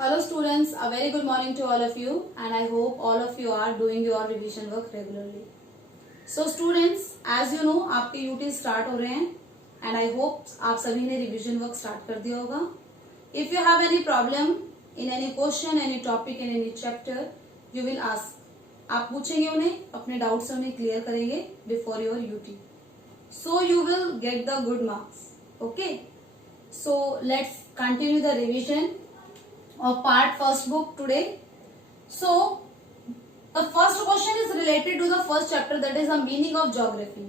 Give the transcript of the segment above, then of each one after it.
Hello students, a very good morning to all of you and I hope all of you are doing your revision work regularly. So students, as you know आपके UT start हो रहे हैं and I hope आप सभी ने revision work start कर दिया होगा. If you have any problem in any question, any topic in any chapter, you will ask. आप पूछेंगे उन्हें, अपने doubts उन्हें clear करेंगे before your UT. So you will get the good marks. Okay. So let's continue the revision of part first book today. So the first question is related to the first chapter, that is the meaning of geography.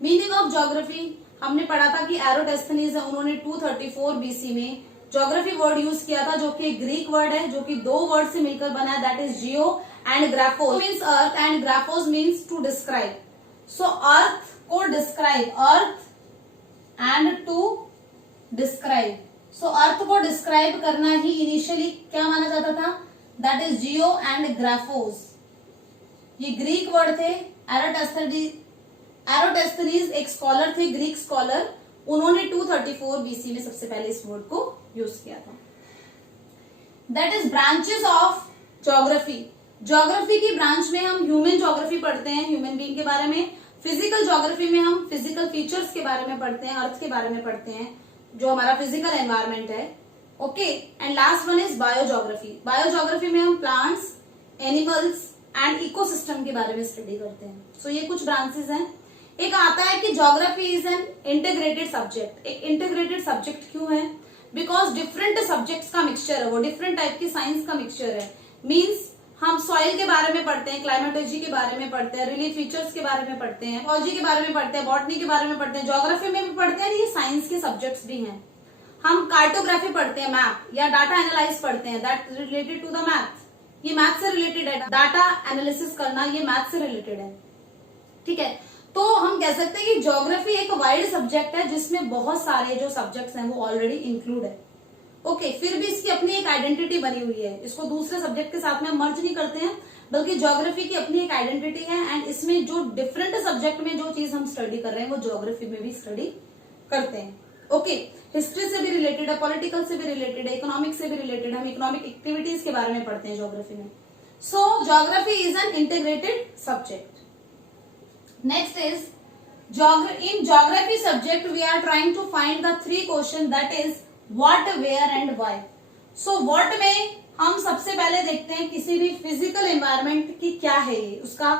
Meaning of geography हमने पढ़ा था कि एरोडेस्थनीज है, उन्होंने 234 BC में geography word use किया था, जो कि एक ग्रीक वर्ड है, जो कि दो वर्ड से मिलकर बना है, that is geo and graphos means earth and graphos means to describe. So earth को describe, earth and to describe. So earth को डिस्क्राइब करना ही इनिशियली क्या माना जाता था, that is geo and graphos. ये ग्रीक वर्ड थे. एरोडेस्थनीज एक स्कॉलर थे, ग्रीक स्कॉलर, उन्होंने 234 BC में सबसे पहले इस वर्ड को यूज किया था. That is branches of geography. Geography की ब्रांच में हम ह्यूमन ज्योग्राफी पढ़ते हैं, ह्यूमन बीइंग के बारे में. फिजिकल ज्योग्राफी में हम फिजिकल फीचर्स के बारे में पढ़ते हैं, अर्थ के बारे में पढ़ते हैं, जो हमारा फिजिकल एनवायरमेंट है. Okay. And last one is biogeography. Biogeography में हम प्लांट्स, एनिमल्स एंड इकोसिस्टम के बारे में स्टडी करते हैं. सो ये कुछ ब्रांचेस हैं. एक आता है कि geography is an integrated subject. एक इंटीग्रेटेड सब्जेक्ट क्यों है? बिकॉज डिफरेंट सब्जेक्ट्स का मिक्सचर है, वो डिफरेंट टाइप की साइंस का मिक्सचर है. मीन्स हम सॉइल के बारे में पढ़ते हैं, क्लाइमेटोलॉजी के बारे में पढ़ते हैं, रिलीफ फीचर्स के बारे में पढ़ते हैं, इकोलॉजी के बारे में पढ़ते हैं, बॉटनी के बारे में पढ़ते हैं, ज्योग्राफी में भी पढ़ते हैं. ये साइंस के सब्जेक्ट्स भी हैं. हम कार्टोग्राफी पढ़ते हैं, मैप या डाटा एनालाइज पढ़ते हैं, that related to the math. ये मैथ से रिलेटेड है. डाटा एनालिसिस करना ये मैथ से रिलेटेड है. ठीक है. तो हम कह सकते हैं कि ज्योग्राफी एक वाइड सब्जेक्ट है, जिसमें बहुत सारे जो सब्जेक्ट्स हैं वो ऑलरेडी इंक्लूड है. ओके. फिर भी इसकी अपनी एक आइडेंटिटी बनी हुई है. इसको दूसरे सब्जेक्ट के साथ में मर्ज नहीं करते हैं, बल्कि ज्योग्राफी की अपनी एक आइडेंटिटी है. एंड इसमें जो डिफरेंट सब्जेक्ट में जो चीज हम स्टडी कर रहे हैं वो ज्योग्राफी में भी स्टडी करते हैं. ओके. हिस्ट्री से भी रिलेटेड है, पॉलिटिकल से भी रिलेटेड है, इकोनॉमिक से भी रिलेटेड है. हम इकोनॉमिक एक्टिविटीज के बारे में पढ़ते हैं ज्योग्राफी में. So geography is an integrated subject. Next is in geography subject we are trying to find the three question, that is what, where and why. So what में हम सबसे पहले देखते हैं किसी भी फिजिकल एनवायरनमेंट की क्या है ये, उसका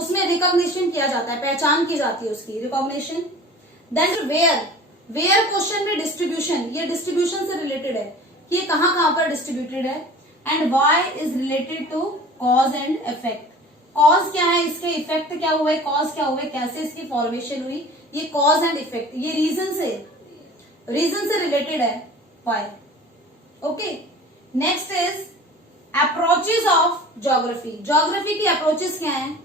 उसमें रिकॉग्निशन किया जाता है, पहचान की जाती है उसकी रिकॉग्निशन. देन वेयर क्वेश्चन में डिस्ट्रीब्यूशन, ये डिस्ट्रीब्यूशन से रिलेटेड है कि ये कहाँ पर डिस्ट्रीब्यूटेड है. And Y is related to cause and effect. Cause क्या है, इसके इफेक्ट क्या हुए, कॉज क्या हुए, कैसे इसकी फॉर्मेशन हुई, ये कॉज एंड इफेक्ट, ये रीजन से रिलेटेड है. Why. Okay. Next is approaches of geography. Geography की अप्रोचेस क्या हैं,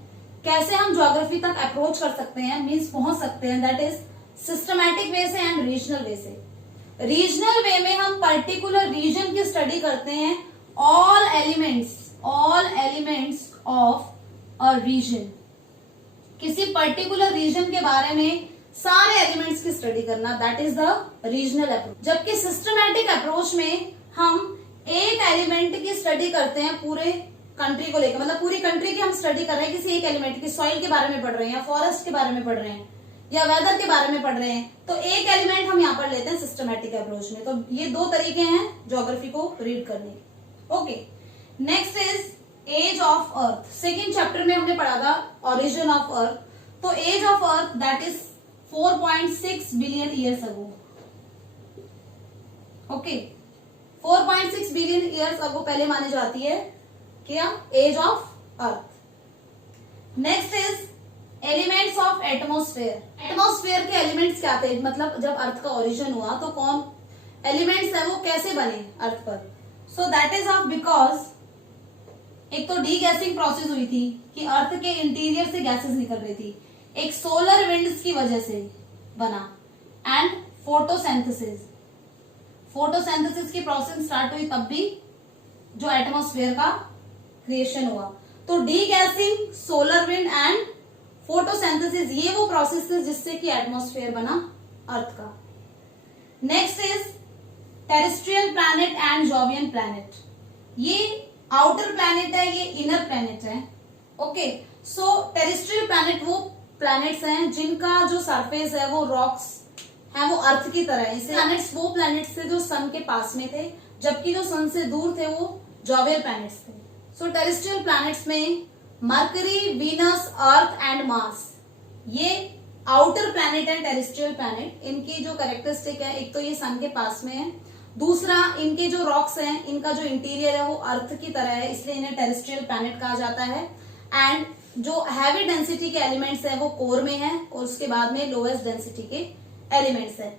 कैसे हम ज्योग्राफी तक अप्रोच कर सकते हैं, मीन्स पहुंच सकते हैं. दैट इज सिस्टमैटिक वे से एंड रीजनल वे से. रीजनल वे में हम पर्टिकुलर रीजन की स्टडी करते हैं. All elements of a region, किसी पर्टिकुलर रीजन के बारे में सारे एलिमेंट्स की स्टडी करना, that is the regional approach. जबकि सिस्टमैटिक अप्रोच में हम एक एलिमेंट की स्टडी करते हैं पूरे कंट्री को लेकर, मतलब पूरी कंट्री की हम स्टडी कर रहे हैं, किसी एक एलिमेंट की, सॉइल के बारे में पढ़ रहे हैं या फॉरेस्ट के बारे में पढ़ रहे हैं या वेदर के बारे में पढ़ रहे हैं, तो एक एलिमेंट हम यहाँ पर लेते हैं सिस्टमैटिक अप्रोच में. तो ये दो तरीके हैं ज्योग्राफी को रीड करने के. Okay. Next is age of Earth. Second chapter में हमने पढ़ा था ओरिजिन ऑफ अर्थ. तो age of Earth that is 4.6 billion years ago. Okay. 4.6 billion years ago पहले मानी जाती है क्या, age of Earth. Next is elements of atmosphere. Atmosphere के एलिमेंट्स क्या थे, मतलब जब अर्थ का ओरिजिन हुआ तो कौन एलिमेंट्स है वो कैसे बने अर्थ पर. So that is of because एक तो डी गैसिंग प्रोसेस हुई थी कि अर्थ के इंटीरियर से गैसेस निकल रही थी, एक सोलर विंड्स की वजह से बना, एंड फोटोसिंथेसिस की प्रोसेस स्टार्ट हुई, तब भी जो एटमॉस्फेयर का क्रिएशन हुआ. तो D guessing, solar wind and photosynthesis, ये वो प्रोसेस है जिससे कि एटमॉस्फेयर बना अर्थ का. Next is terrestrial planet and Jovian planet. ये आउटर प्लैनेट है, ये इनर प्लैनेट है। ओके, सो टेरेस्ट्रियल प्लैनेट वो प्लैनेट्स हैं जिनका जो सरफेस है वो रॉक्स है, वो अर्थ की तरह है। इसे प्लैनेट्स वो प्लैनेट्स थे जो सन के पास में थे, जबकि जो सन से दूर थे वो जॉवियल प्लैनेट्स थे। सो टेरेस्ट्रियल प्लैनेट्स में mercury, Venus, earth and Mars, ये आउटर प्लैनेट है टेरेस्ट्रियल प्लैनेट। इनकी जो कैरेक्टरिस्टिक है, एक तो ये सन के पास में है, दूसरा इनके जो रॉक्स हैं, इनका जो इंटीरियर है वो अर्थ की तरह है, इसलिए इन्हें टेरेस्ट्रियल प्लैनेट कहा जाता है। एंड जो हैवी डेंसिटी के एलिमेंट्स है वो कोर में है, और उसके बाद में लोएस्ट डेंसिटी के एलिमेंट्स है।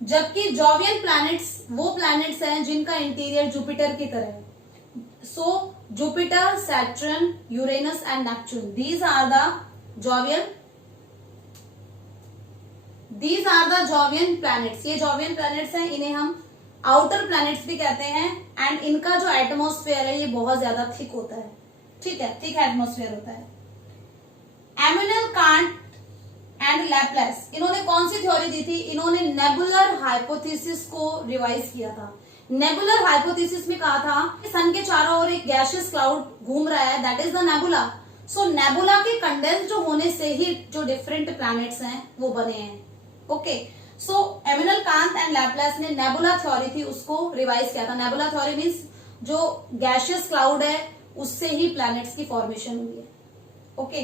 जबकि जॉवियन प्लैनेट्स वो प्लैनेट्स हैं जिनका इंटीरियर जुपिटर की तरह है। So Jupiter, Saturn, Uranus and Neptune, these are the Jovian planets. ये जॉवियन प्लैनेट्स हैं, इन्हें हम आउटर प्लैनेट्स भी कहते हैं। एंड इनका जो एटमॉस्फेयर है ये बहुत ज्यादा थिक होता है, ठीक है, थिक एटमॉस्फेयर होता है। एम्यूनल, कांट एंड लैपलेस, इन्होंने कौन सी थ्योरी दी थी? इन्होंने नेबुलर हाइपोथेसिस को रिवाइज किया था। नेबुलर हाइपोथेसिस में कहा था कि सन के चारों ओर एक गैसियस क्लाउड घूम रहा है, that is the nebula. So nebula के कंडेंस जो होने से ही जो डिफरेंट प्लैनेट्स हैं वो बने हैं। Okay, so Immanuel, Kant and Laplace ने नेबुला थ्योरी थी उसको रिवाइज किया था। नेबुला थ्योरी मीन्स जो गैसियस क्लाउड है उससे ही प्लैनेट्स की फॉर्मेशन हुई है। Okay,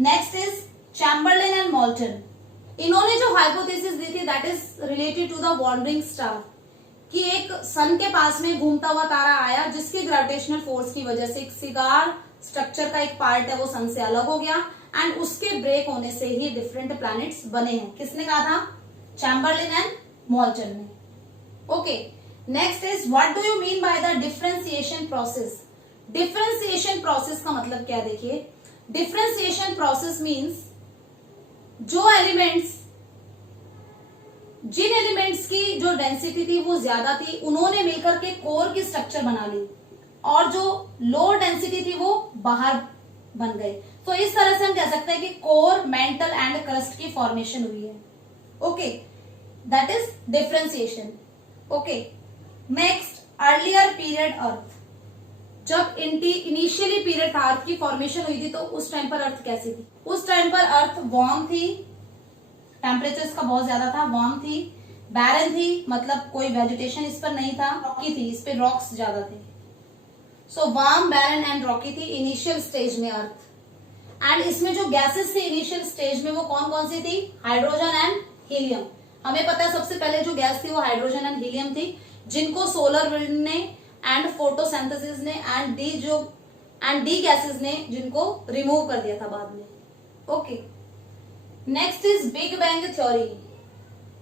next is Chamberlin and Moulton. इन्होंने जो हाइपोथेसिस दी थी that is related to the wandering star, कि एक सन के पास में घूमता हुआ तारा आया जिसके ग्रेविटेशनल फोर्स की वजह से एक सिगार स्ट्रक्चर का एक पार्ट है वो सन से अलग हो गया, एंड उसके ब्रेक होने से ही डिफरेंट प्लैनेट्स बने हैं। किसने कहा था? चैम्बरलेन एंड मोल्टन ने। Okay, next is what do you mean by the differentiation process. Differentiation process का मतलब क्या? देखिए, डिफरेंशिएशन प्रोसेस मीन्स जो एलिमेंट्स, जिन एलिमेंट्स की जो डेंसिटी थी वो ज्यादा थी, उन्होंने मिलकर के कोर की स्ट्रक्चर बना ली, और जो लो डेंसिटी थी वो बाहर बन गए। तो इस तरह से हम कह सकते हैं कि कोर, मेंटल एंड क्रस्ट की फॉर्मेशन हुई है। Okay, that is differentiation. Okay, next, earlier period earth. जब इनिशियली पीरियड था, अर्थ की फॉर्मेशन हुई थी, तो उस टाइम पर अर्थ कैसी थी? उस टाइम पर अर्थ वार्म थी, टेम्परेचर इसका बहुत ज्यादा था, वार्म थी, बैरन थी, मतलब कोई वेजिटेशन इस पर नहीं था, रॉकी थी, इस पे रॉक्स ज्यादा थे। So warm, barren and rocky थी इनिशियल स्टेज में अर्थ। एंड इसमें जो गैसेस थी इनिशियल स्टेज में वो कौन कौन सी थी? Hydrogen and helium. हमें पता है सबसे पहले जो गैस थी वो हाइड्रोजन एंड हीलियम थी, जिनको सोलर विंड ने एंड फोटोसिंथेसिस ने एंड डी गैसेस ने जिनको रिमूव कर दिया था बाद में। Okay, next is big bang theory.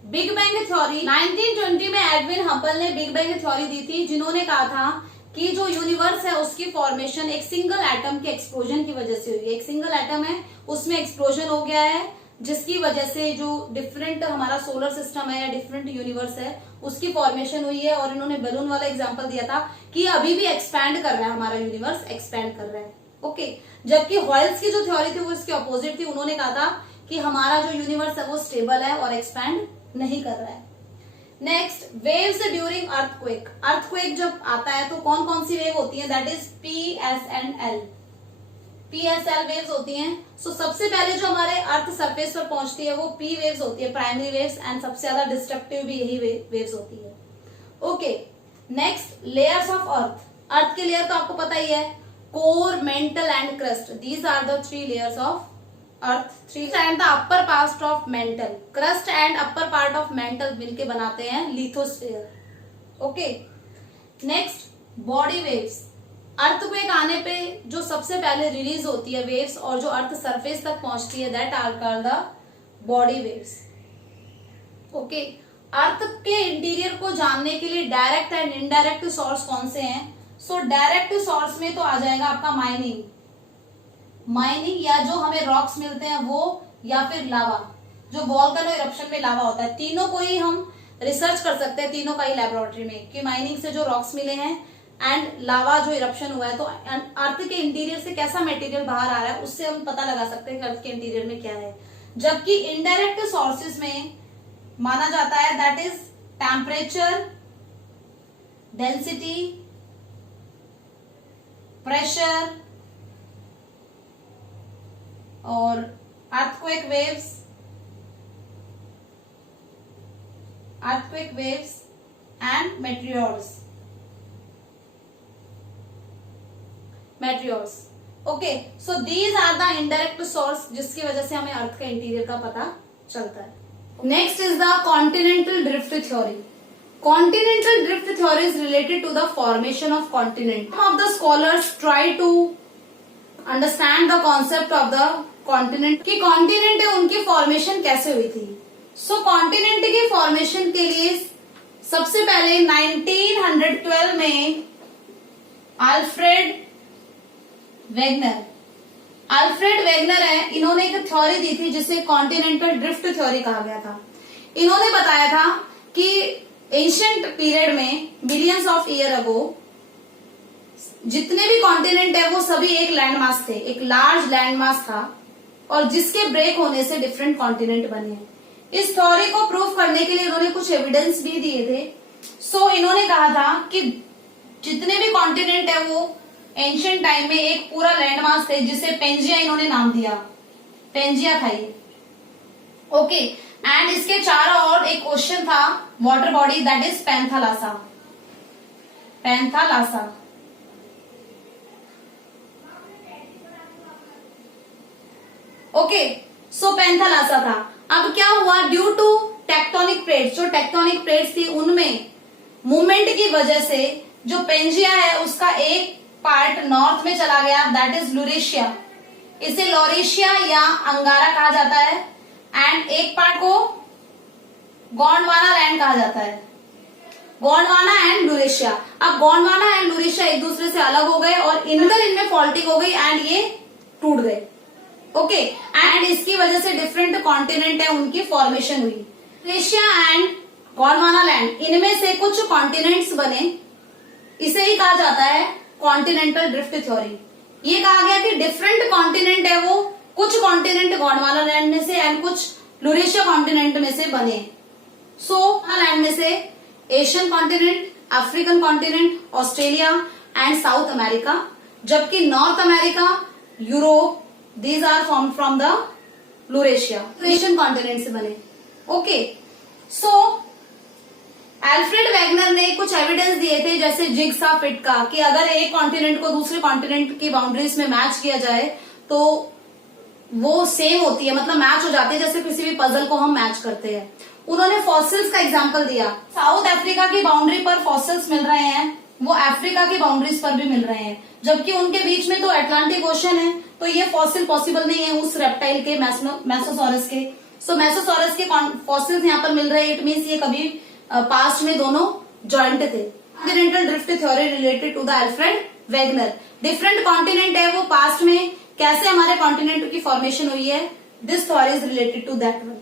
Big bang theory 1920 में एडविन हबल ने बिग बैंग थ्योरी दी थी, जिन्होंने कहा था कि जो यूनिवर्स है उसकी फॉर्मेशन एक सिंगल एटम के एक्सप्लोजन की वजह से हुई है। एक सिंगल एटम है, उसमें एक्सप्लोजन हो गया है, जिसकी वजह से जो डिफरेंट हमारा सोलर सिस्टम है या डिफरेंट यूनिवर्स है उसकी फॉर्मेशन हुई है। और इन्होंने बैलून वाला एग्जांपल दिया था कि अभी भी एक्सपैंड कर रहा है, हमारा यूनिवर्स एक्सपैंड कर रहा है। ओके, जबकि हॉयल्स की जो थ्योरी थी वो इसके ऑपोजिट थी। उन्होंने कहा था कि हमारा जो यूनिवर्स है वो स्टेबल है और एक्सपैंड नहीं कर रहा है। Next, waves during earthquake. Earthquake जब आता है तो कौन कौन सी वेव होती है? That is PSNL, PSL waves होती हैं। सो सबसे पहले जो हमारे अर्थ सरफेस पर पहुंचती है वो P वेव्स होती है, प्राइमरी वेव्स, एंड सबसे ज्यादा डिस्ट्रक्टिव भी यही वेव्स होती है। Okay, next, layers of earth. Earth के लेयर तो आपको पता ही है, core, mantle and crust. These are the 3 layers of earth. 3 and the upper part of mantle, crust and upper part of mantle मिलके बनाते हैं lithosphere. Okay, next, body waves. Earthquake आने पे जो सबसे पहले रिलीज होती है वेव्स और जो अर्थ सरफेस तक पहुंचती है, that are called the body waves. Okay, earth के इंटीरियर को जानने के लिए डायरेक्ट एंड इनडायरेक्ट सोर्स कौन से हैं? सो डायरेक्ट सोर्स में तो आ जाएगा आपका माइनिंग या जो हमें रॉक्स मिलते हैं वो, या फिर लावा, जो वोल्केनो इरप्शन में लावा होता है। तीनों को ही हम रिसर्च कर सकते हैं, तीनों का ही लैबोरेटरी में, कि माइनिंग से जो रॉक्स मिले हैं एंड लावा जो इरप्शन हुआ है, तो अर्थ के इंटीरियर से कैसा मटेरियल बाहर आ रहा है उससे हम पता लगा सकते हैं कि अर्थ के इंटीरियर में क्या है। जबकि इनडायरेक्ट सोर्सेज में माना जाता है that is temperature, density pressure और earthquake waves and meteors. Okay, so these are the indirect source जिसकी वजह से हमें अर्थ का इंटीरियर का पता चलता है. Next is the continental drift theory. Continental drift theory is related to the formation of continent. Some of the scholars try to understand the concept of the continent कि continent है उनकी formation कैसे हुई थी. So continent की formation के लिए सबसे पहले 1912 में अल्फ्रेड वेगनर है, इन्होंने एक थ्योरी दी थी जिसे कॉन्टिनेंटल ड्रिफ्ट थ्योरी कहा गया था. इन्होंने बताया था कि एंशिएंट पीरियड में मिलियंस ऑफ ईयर अगो जितने भी कॉन्टिनेंट है वो सभी एक लैंडमास थे, एक लार्ज लैंडमास था और जिसके ब्रेक होने से डिफरेंट कॉन्टिनेंट बने. इस थ्योरी को प्रूव करने के लिए इन्होंने कुछ एविडेंस भी दिए थे. सो इन्होंने कहा था कि जितने भी कॉन्टिनेंट है वो एंशिएंट टाइम में एक पूरा लैंडमास थे जिसे पेंजिया इन्होंने नाम दिया, पेंजिया था ये. ओके, एंड इसके चारों ओर एक क्वेश्चन था water body, that is Panthalassa. Okay, so Panthalassa था. अब क्या हुआ, ड्यू टू टेक्टोनिक प्लेट्स, जो टेक्टोनिक प्लेट्स थी उनमें मूवमेंट की वजह से जो पेंजिया है उसका एक पार्ट नॉर्थ में चला गया, दैट इज लुरेशिया. इसे लॉरेशिया या अंगारा कहा जाता है. एंड एक पार्ट को गोंडवाना लैंड कहा जाता है, गोंडवाना एंड लुरेशिया. अब गोंडवाना एंड लुरेशिया एक दूसरे से अलग हो गए और इनमें फॉल्टिंग हो गई एंड ये टूट गए. ओके, एंड इसकी वजह से डिफरेंट कॉन्टिनेंट है उनकी फॉर्मेशन हुई. लुरेशिया एंड गोंडवाना लैंड, इनमें से कुछ कॉन्टिनेंट्स बने, इसे ही कहा जाता है कॉन्टिनेंटल ड्रिफ्ट थ्योरी. ये कहा गया कि डिफरेंट कॉन्टिनेंट है वो, कुछ कॉन्टिनेंट गोंडवाना लैंड में से एंड कुछ लुरेशिया कॉन्टिनेंट में से बने. सो लैंड में से Asian continent, African continent, Australia and South America, जबकि North America, Europe, these are form from the Laurasia, Asian continent से बने. ओके, सो अल्फ्रेड वेगनर ने कुछ एविडेंस दिए थे जैसे जिग्सा फिट का, कि अगर एक कॉन्टिनेंट को दूसरे कॉन्टिनेंट की बाउंड्रीज में मैच किया जाए तो वो सेम होती है, मतलब मैच हो जाती है जैसे किसी भी पजल को हम मैच करते हैं. उन्होंने फॉसिल्स का एग्जांपल दिया. साउथ अफ्रीका की बाउंड्री पर फॉसिल्स मिल रहे हैं, वो अफ्रीका की बाउंड्रीज पर भी मिल रहे हैं, जबकि उनके बीच में तो अटलांटिक ओशन है, तो ये फॉसिल पॉसिबल नहीं है उस रेप्टाइल के, मैसोसॉरस के. सो मैसोसॉरस के फॉसिल्स यहाँ पर मिल रहे हैं, इट मीन्स ये कभी पास्ट में दोनों जॉइंट थे. Continental drift theory related to the Alfred Wegener. Different continent है वो, पास्ट में कैसे हमारे कॉन्टिनेंट की फॉर्मेशन हुई है, this theory is related to that one.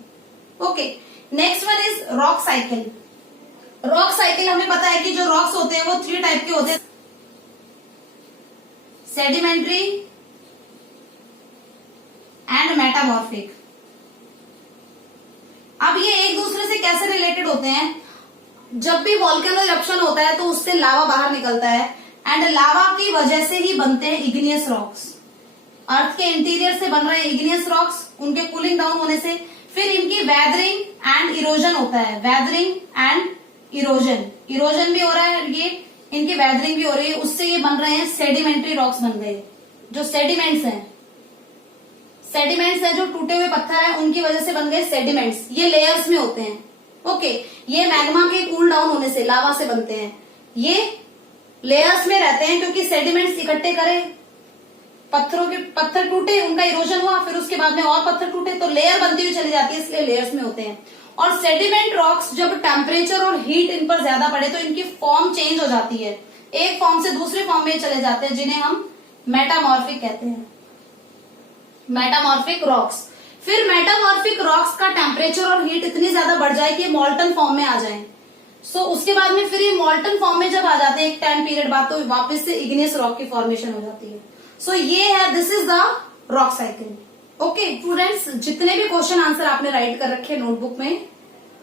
Okay, next one is rock cycle. Rock cycle हमें पता है कि जो रॉक्स होते हैं वो 3 टाइप के होते हैं, सेडिमेंट्री एंड मेटामॉर्फिक. अब ये एक दूसरे से कैसे रिलेटेड होते हैं, जब भी वॉल्केनो इरप्शन होता है तो उससे लावा बाहर निकलता है एंड लावा की वजह से ही बनते हैं इग्नियस रॉक्स. अर्थ के इंटीरियर से बन रहे इग्नियस रॉक्स, उनके कूलिंग डाउन होने से फिर इनकी वेदरिंग एंड इरोजन होता है, वेदरिंग एंड इरोजन भी हो रहा है, ये इनकी वेदरिंग भी हो रही है, उससे ये बन रहे हैं सेडिमेंट्री रॉक्स बन गए. जो सेडिमेंट्स हैं जो टूटे हुए पत्थर हैं उनकी वजह से बन गए सेडिमेंट्स. ये लेयर्स में होते हैं. ओके, ये मैग्मा के कूल डाउन होने से लावा से बनते हैं. ये लेयर्स में रहते हैं क्योंकि सेडिमेंट्स इकट्ठे करे, पत्थर टूटे, उनका इरोजन हुआ, फिर उसके बाद में और पत्थर टूटे, तो लेयर बनती हुई चली जाती है, इसलिए लेयर्स में होते हैं. और सेडिमेंट रॉक्स जब टेम्परेचर और हीट इन पर ज्यादा पड़े तो इनकी फॉर्म चेंज हो जाती है, एक फॉर्म से दूसरी फॉर्म में चले जाते हैं, जिन्हें हम मेटामॉर्फिक कहते हैं, मेटामॉर्फिक रॉक्स. फिर मेटामॉर्फिक रॉक्स का टेम्परेचर और हीट इतनी ज्यादा बढ़ जाए कि मॉल्टन फॉर्म में आ जाए. सो उसके बाद में फिर ये मॉल्टन फॉर्म में जब आ जाते हैं एक टाइम पीरियड बाद, तो वापस से इग्नियस रॉक की फॉर्मेशन हो जाती है. सो ये है, this is the rock cycle. Okay students, जितने भी क्वेश्चन आंसर आपने राइट कर रखे नोटबुक में,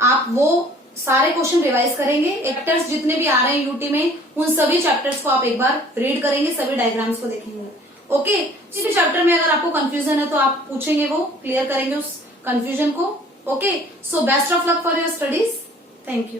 आप वो सारे क्वेश्चन रिवाइज करेंगे, एक्टर्स जितने भी आ रहे हैं यूटी में उन सभी चैप्टर्स को आप एक बार रीड करेंगे, सभी डायग्राम्स को देखेंगे। ओके, किसी भी चैप्टर में अगर आपको कंफ्यूजन है तो आप पूछेंगे, वो क्लियर करेंगे उस कंफ्यूजन को। Okay, so best of luck for your studies. Thank you.